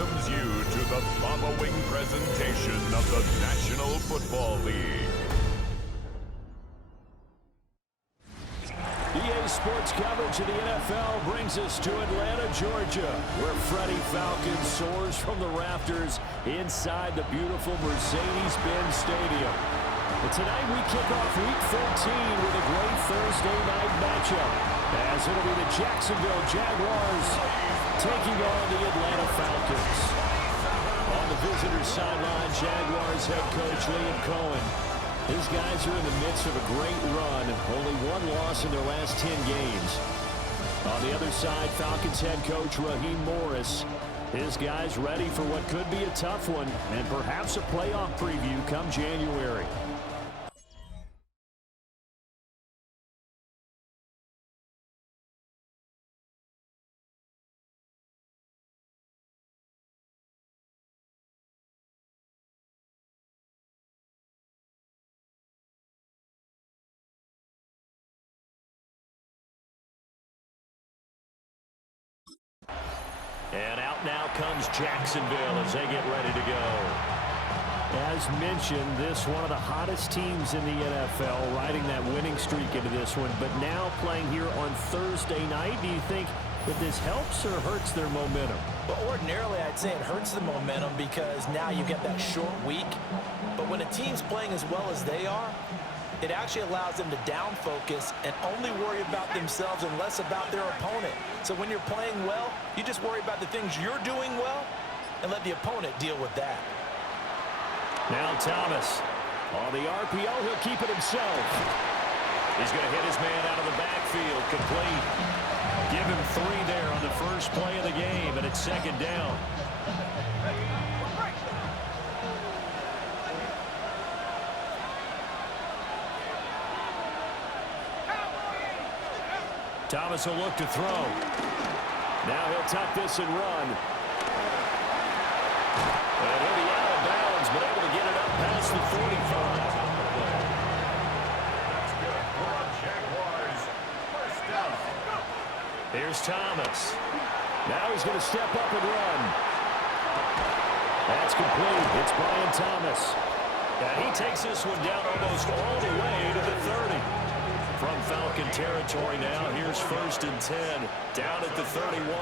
welcomes you to the following presentation of the National Football League. EA Sports coverage of the NFL brings us to Atlanta, Georgia, where Freddie Falcon soars from the rafters inside the beautiful Mercedes-Benz Stadium. And tonight we kick off Week 13 with a great Thursday night matchup, as it'll be the Jacksonville Jaguars taking on the Atlanta Falcons. On the visitor's sideline, Jaguars head coach Liam Cohen. These guys are in the midst of a great run, only one loss in their last 10 games. On the other side, Falcons head coach Raheem Morris. His guys ready for what could be a tough one and perhaps a playoff preview come January. And out now comes Jacksonville as they get ready to go. As mentioned, this one of the hottest teams in the NFL, riding that winning streak into this one, but now playing here on Thursday night. Do you think that this helps or hurts their momentum? Well, ordinarily, I'd say it hurts the momentum because now you get that short week. But when a team's playing as well as they are, it actually allows them to down focus and only worry about themselves and less about their opponent. So when you're playing well, you just worry about the things you're doing well and let the opponent deal with that. Now Thomas. On the RPO, he'll keep it himself. He's going to hit his man out of the backfield, complete. Give him 3 there on the first play of the game, and it's second down. Thomas will look to throw. Now he'll tuck this and run. And he'll be out of bounds, but able to get it up past the 45. That's good for our Jaguars. First down. Here's Thomas. Now he's going to step up and run. That's complete. It's Brian Thomas. And he takes this one down almost all the way to the 30. From Falcon territory now, here's 1st and 10, down at the 31.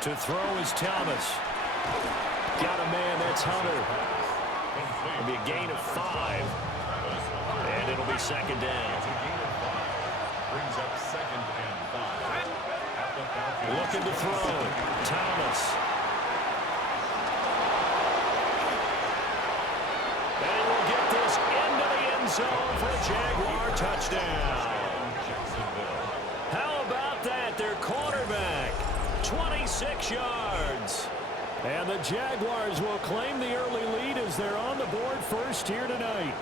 To throw is Thomas. Got a man, that's Hunter. It'll be a gain of 5. And it'll be second down. Brings up 2nd and 5. Looking to throw. Thomas. And we'll get this into the end zone for a Jaguar touchdown. How about that? Their quarterback, 26 yards. And the Jaguars will claim the early lead as they're on the board first here tonight.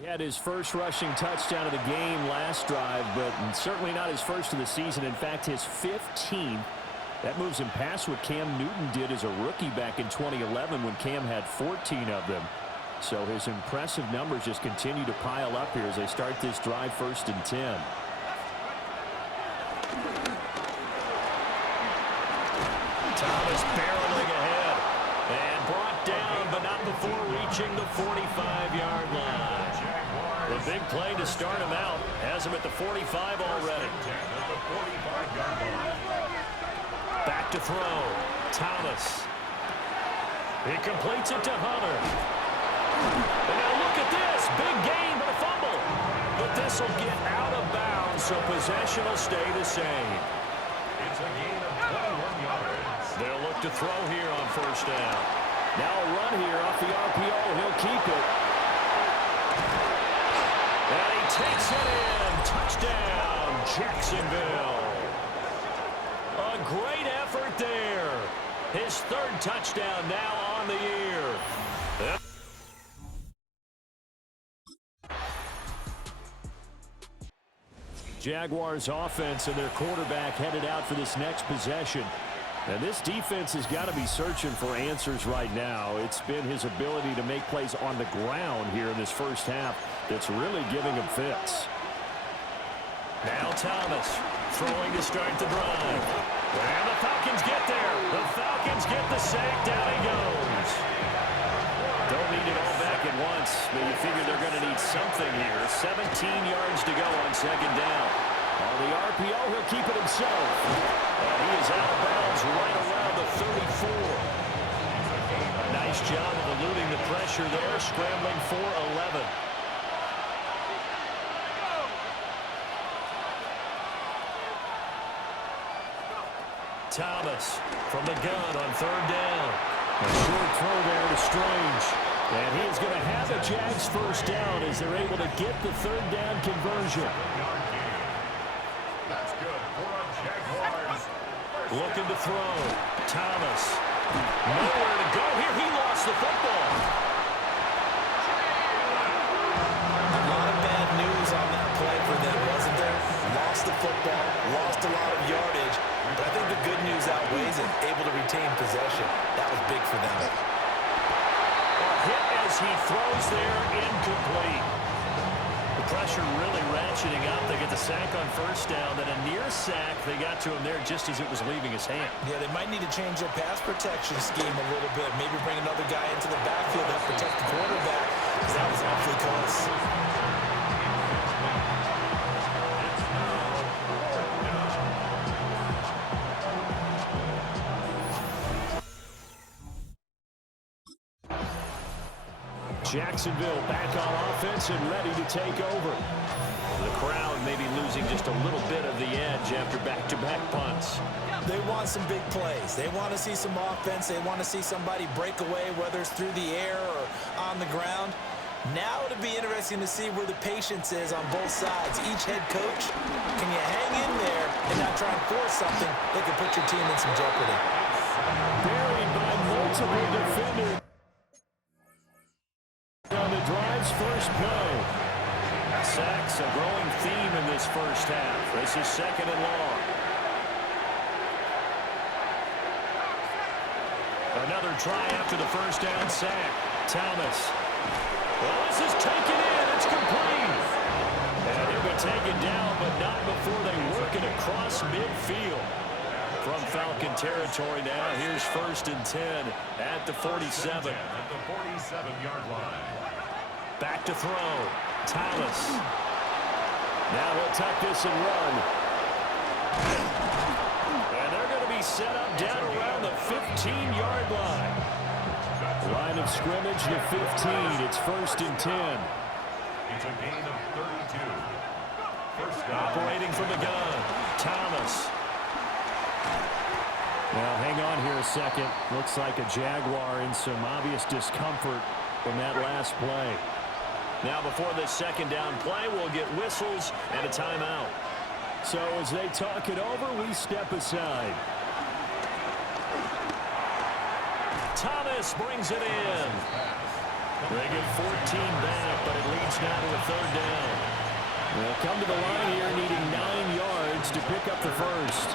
He had his first rushing touchdown of the game last drive, but certainly not his first of the season. In fact, his 15th. That moves him past what Cam Newton did as a rookie back in 2011 when Cam had 14 of them. So his impressive numbers just continue to pile up here as they start this drive 1st and 10. Thomas barreling ahead and brought down, but not before reaching the 45-yard line. The big play to start him out has him at the 45 already. Back to throw. Thomas. He completes it to Hunter. And now look at this. Big gain, but a fumble. But this will get out of bounds, so possession will stay the same. It's a gain of 21 yards. They'll look to throw here on 1st down. Now a run here off the RPO. He'll keep it. And he takes it in. Touchdown, Jacksonville. A great effort there. His third touchdown now on the year. Yep. Jaguars offense and their quarterback headed out for this next possession. And this defense has got to be searching for answers right now. It's been his ability to make plays on the ground here in this first half that's really giving him fits. Now Thomas throwing to start the drive. And the Falcons get there. The Falcons get the sack. Down he goes. Don't need it all back at once, but you figure they're going to need something here. 17 yards to go on second down. On the RPO, he'll keep it himself. And he is out of bounds right around the 34. A nice job of eluding the pressure there, scrambling for 11. Thomas from the gun on third down. A short throw there to Strange. And he is going to have a Jags first down as they're able to get the third down conversion. That's good for a Jaguars. Looking to throw. Thomas. Nowhere to go here. He lost the football. A lot of bad news on that play for them, wasn't there? Lost the football, lost a lot of yardage. But I think the good news outweighs it. Able to retain possession. That was big for them. Hit as he throws there, incomplete. The pressure really ratcheting up. They get the sack on first down. Then a near sack. They got to him there just as it was leaving his hand. Yeah, they might need to change their pass protection scheme a little bit. Maybe bring another guy into the backfield to protect the quarterback, because that was awfully close. Jacksonville back on offense and ready to take over. The crowd maybe losing just a little bit of the edge after back-to-back punts. They want some big plays. They want to see some offense. They want to see somebody break away, whether it's through the air or on the ground. Now it'll be interesting to see where the patience is on both sides. Each head coach, can you hang in there and not try and force something that could put your team in some jeopardy? Buried by multiple defenders. On the drive's first play. Sacks a growing theme in this first half. This is second and long. Another try after the first down sack. Thomas. Well, this is taken in. It's complete. And he'll be taken down, but not before they work it across midfield. From Falcon territory now, here's 1st and 10 at the 47. At the 47-yard line. Back to throw. Thomas. Now he'll tuck this and run. And they're going to be set up down around the 15-yard line. Line of scrimmage to 15. It's 1st and 10. It's a gain of 32. First down. Operating from the gun. Thomas. Now, hang on here a second. Looks like a Jaguar in some obvious discomfort from that last play. Now, before this second down play, we'll get whistles and a timeout. So, as they talk it over, we step aside. Thomas brings it in. They get 14 back, but it leads now to a third down. They'll come to the line here needing 9 yards to pick up the first.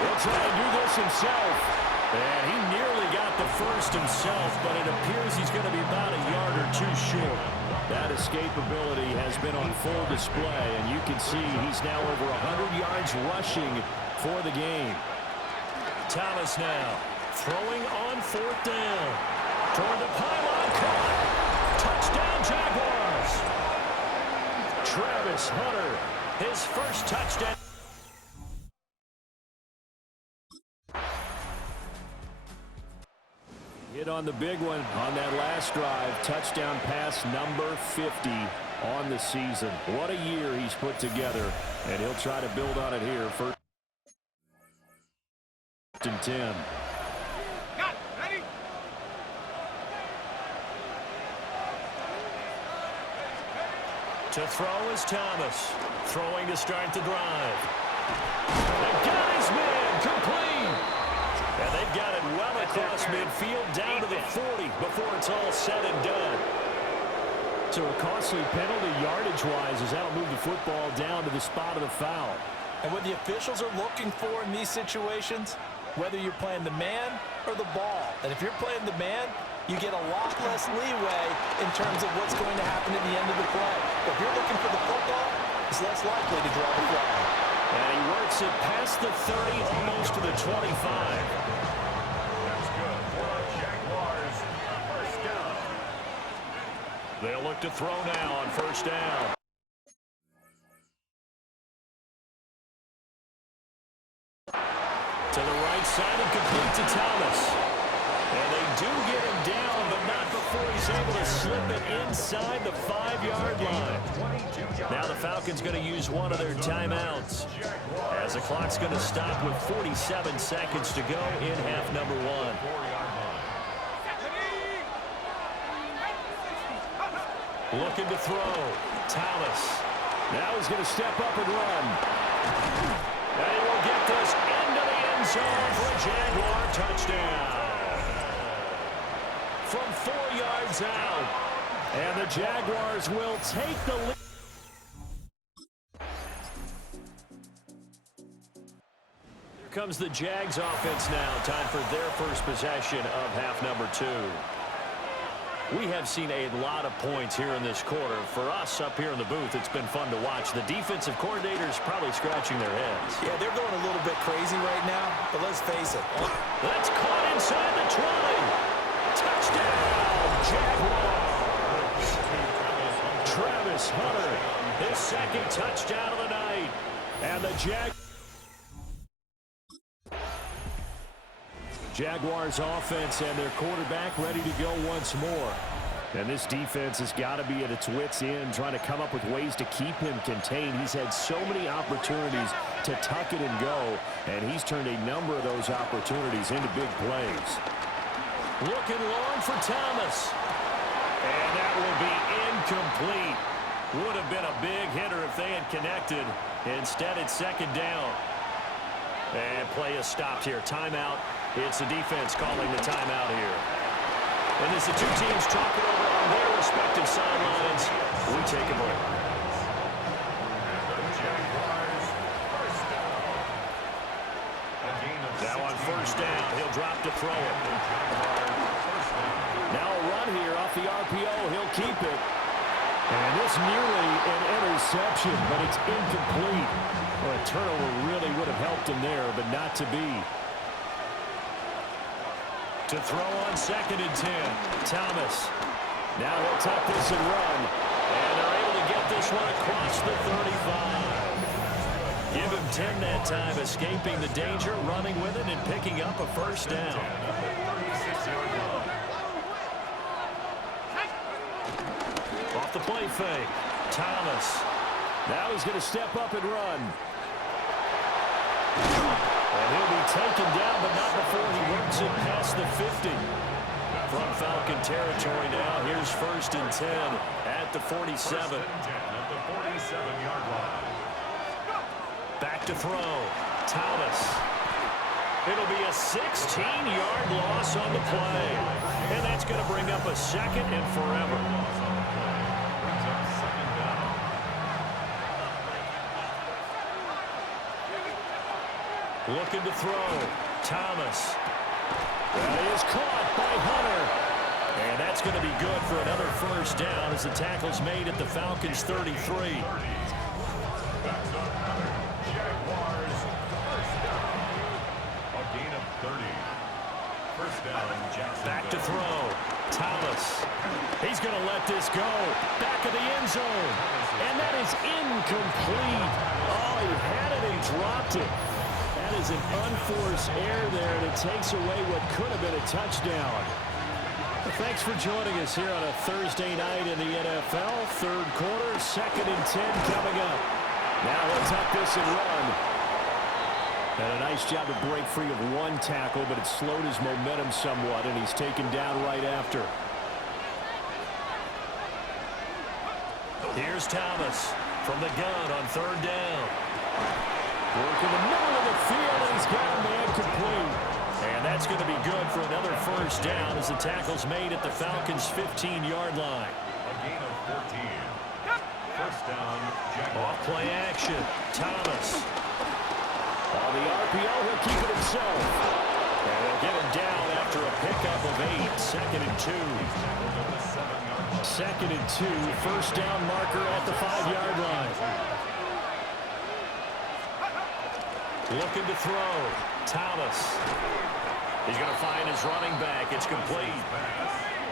He'll try to do this himself. And he nearly got the first himself, but it appears he's going to be about a yard or two short. That escapability has been on full display, and you can see he's now over 100 yards rushing for the game. Thomas now throwing on 4th down. Toward the pylon, caught. Touchdown, Jaguars. Travis Hunter, his first touchdown. Hit on the big one on that last drive. Touchdown pass number 50 on the season. What a year he's put together, and he'll try to build on it here. 1st and 10. Ready? To throw is Thomas. Throwing to start the drive. The guy's man complete. costly penalty yardage-wise, as that'll move the football down to the spot of the foul. And what the officials are looking for in these situations, whether you're playing the man or the ball. And if you're playing the man, you get a lot less leeway in terms of what's going to happen at the end of the play. But if you're looking for the football, it's less likely to draw the flag. And he works it past the 30, almost to the 25. That's good for the Jaguars. First down. They'll look to throw now on first down. To the right side and complete to Thomas. And they do get him down, but not before he's able to slip it inside the 5-yard line. Now the Falcons going to use one of their timeouts, as the clock's going to stop with 47 seconds to go in half number 1. Looking to throw. Thomas. Now he's going to step up and run. And he will get this into the end zone for a Jaguar touchdown. From 4 yards out. And the Jaguars will take the lead. Here comes the Jags offense now. Time for their first possession of half number 2. We have seen a lot of points here in this quarter. For us up here in the booth, it's been fun to watch. The defensive coordinators probably scratching their heads. Yeah, they're going a little bit crazy right now, but let's face it. That's caught inside the 20. Touchdown, Jaguars. Travis Hunter, his second touchdown of the night. And the Jaguars offense and their quarterback ready to go once more. And this defense has got to be at its wits' end, trying to come up with ways to keep him contained. He's had so many opportunities to tuck it and go, and he's turned a number of those opportunities into big plays. Looking long for Thomas. And that will be incomplete. Would have been a big hitter if they had connected. Instead, it's second down. And play is stopped here. Timeout. It's the defense calling the timeout here. And as the two teams talk it over on their respective sidelines, we take a break. Now on first down, he'll drop to throw it. Now a run here off the RPO. He'll keep it. And it's nearly an interception, but it's incomplete. Well, a turnover really would have helped him there, but not to be. To throw on second and 10. Thomas. Now he'll tuck this and run. And they're able to get this one across the 35. Give him 10 that time, escaping the danger, running with it, and picking up a first down. Off the play fake. Thomas. Now he's going to step up and run. And he'll be taken down, but not before he works it past the 50. From Falcon territory now, here's first and 10 at the 47. Back to throw. Thomas. It'll be a 16-yard loss on the play. And that's going to bring up a second and forever. Looking to throw. Thomas. That is caught by Hunter. And that's going to be good for another first down as the tackle's made at the Falcons' 33. Jaguars, first down. A gain of 30. First down, Jacksonville. Back to throw. Thomas. He's going to let this go. Back of the end zone. And that is incomplete. Oh, he had it and dropped it. That is an unforced error there, and it takes away what could have been a touchdown. Well, thanks for joining us here on a Thursday night in the NFL. Third quarter, second and 10 coming up. Now he'll tuck this and run. And a nice job to break free of one tackle, but it slowed his momentum somewhat, and he's taken down right after. Here's Thomas from the gun on third down. Work in the middle of the field, and he's got a man complete. And that's going to be good for another first down as the tackle's made at the Falcons' 15-yard line. gain of 14. First down, Jaguars. Off play action. Thomas. On the RPO, he'll keep it himself. And they'll get him down after a pickup of 8. Second and 2. Second and 2. First down marker at the 5-yard line. Looking to throw. Thomas. He's going to find his running back. It's complete.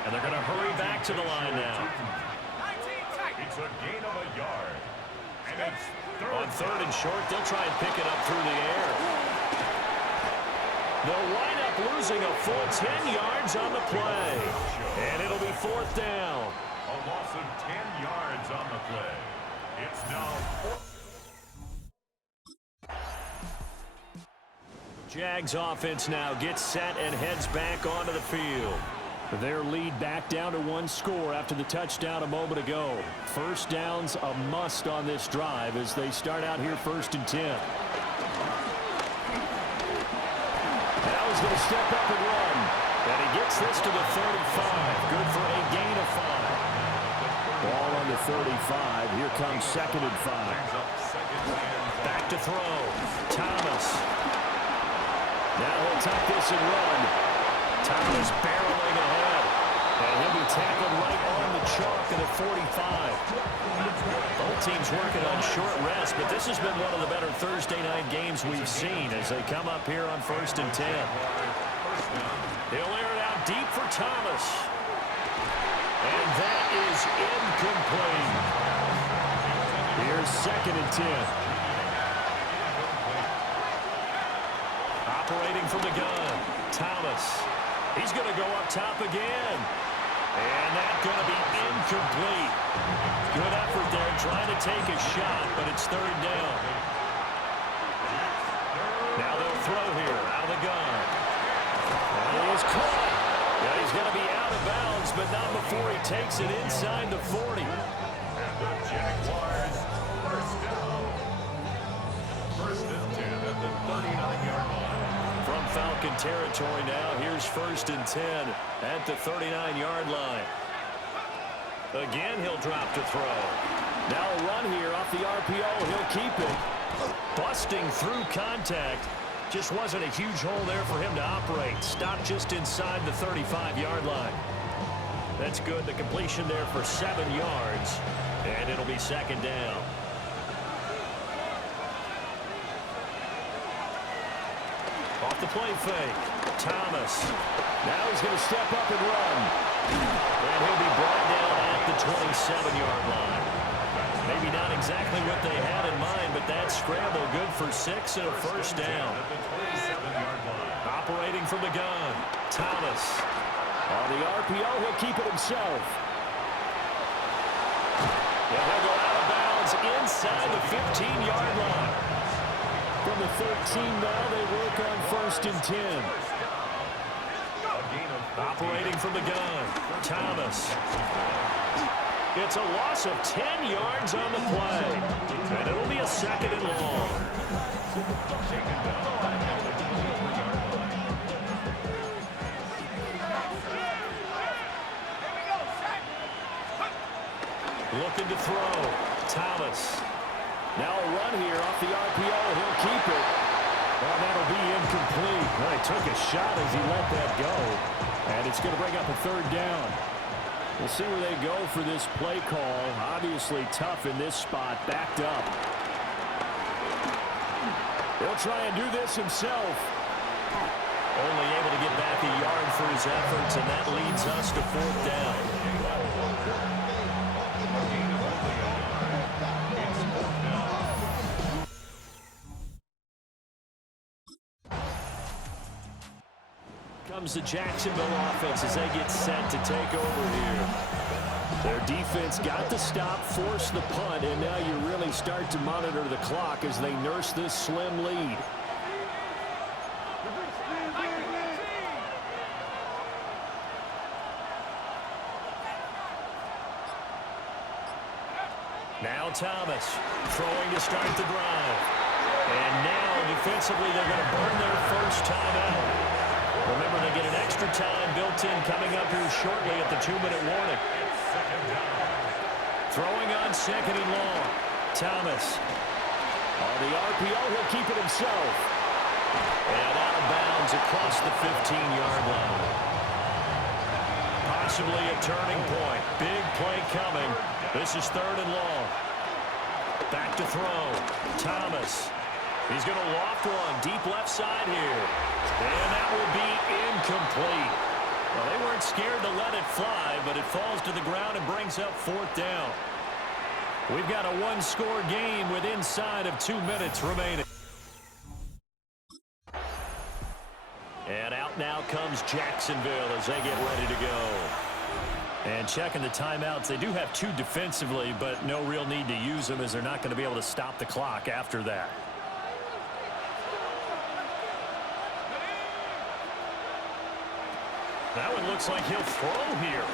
And they're going to hurry back to the line now. It's a gain of a yard. And it's On third and short, they'll try and pick it up through the air. They'll wind up losing a full 10 yards on the play. And it'll be fourth down. a loss of 10 yards on the play. It's now Jags offense now gets set and heads back onto the field. Their lead back down to 1 score after the touchdown a moment ago. First down's a must on this drive as they start out here first and 10. Now he's going to step up and run. And he gets this to the 35. Good for a gain of 5. Ball on the 35. Here comes second and 5. Back to throw. Thomas. Now he'll tuck this and run. Thomas barreling ahead. And he'll be tackled right on the chalk at the 45. Both teams working on short rest, but this has been one of the better Thursday night games we've seen as they come up here on first and 10. He'll air it out deep for Thomas. And that is incomplete. Here's second and 10. Operating from the gun, Thomas. He's going to go up top again. And that's going to be incomplete. Good effort there trying to take a shot, but it's third down. Now they'll throw here out of the gun. And he is caught. Yeah, he's going to be out of bounds, but not before he takes it inside the 40. and the Jaguars first down. First and 10 at the 39-yard line. From Falcon territory now, here's first and 10 at the 39-yard line. Again, he'll drop to throw. Now a run here off the RPO. He'll keep it. Busting through contact. Just wasn't a huge hole there for him to operate. Stopped just inside the 35-yard line. That's good. The completion there for 7 yards. And it'll be second down. Off the play fake. Thomas. Now he's going to step up and run. And he'll be brought down at the 27-yard line. Maybe not exactly what they had in mind, but that scramble good for 6 and a first down. Operating from the gun. Thomas. On the RPO, he'll keep it himself. And he'll go out of bounds inside the 15-yard line. From the 13 now, they work on first and 10. Operating from the gun, Thomas. It's a loss of 10 yards on the play. And it'll be a second and long. Looking to throw, Thomas. Now a run here off the RPO. He'll keep it. Well, that'll be incomplete. Well, he took a shot as he let that go. And it's going to bring up a third down. We'll see where they go for this play call. Obviously tough in this spot. Backed up. He'll try and do this himself. Only able to get back a yard for his efforts, and that leads us to fourth down. Comes the Jacksonville offense as they get set to take over here. Their defense got the stop, forced the punt, and now you really start to monitor the clock as they nurse this slim lead. Now Thomas throwing to start the drive. And now defensively they're going to burn their first timeout. Remember, they get an extra time built in coming up here shortly at the 2-minute warning. second down. Throwing on second and long. Thomas. On the RPO, he'll keep it himself. And out of bounds across the 15-yard line. Possibly a turning point. Big play coming. This is third and long. Back to throw. Thomas. He's going to loft one. Deep left side here. And that will be incomplete. Well, they weren't scared to let it fly, but it falls to the ground and brings up fourth down. We've got a one-score game with inside of 2 minutes remaining. And out now comes Jacksonville as they get ready to go. And checking the timeouts, they do have 2 defensively, but no real need to use them as they're not going to be able to stop the clock after that. That one looks like he'll throw here.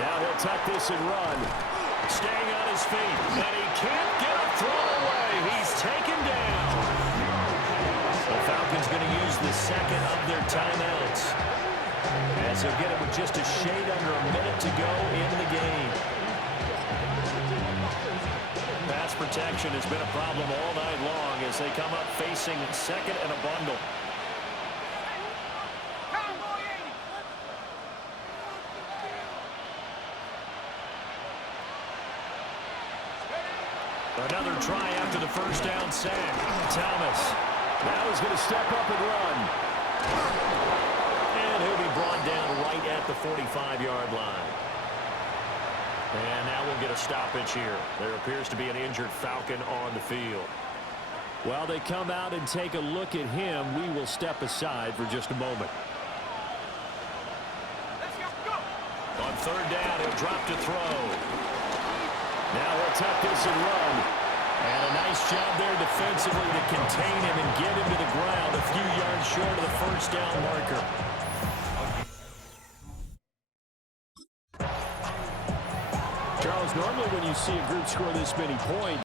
Now he'll tuck this and run. Staying on his feet. And he can't get a throw away. He's taken down. The Falcons going to use the second of their timeouts, as they'll get it with just a shade under a minute to go in the game. Pass protection has been a problem all night long as they come up facing second and a bundle. Another try after the first down sack. Thomas. Now he's going to step up and run. And he'll be brought down right at the 45-yard line. And now we'll get a stoppage here. There appears to be an injured Falcon on the field. While they come out and take a look at him, we will step aside for just a moment. On third down, he'll drop to throw. Now he'll tuck this and run. And a nice job there defensively to contain him and get him to the ground a few yards short of the first down marker. Charles, normally when you see a group score this many points,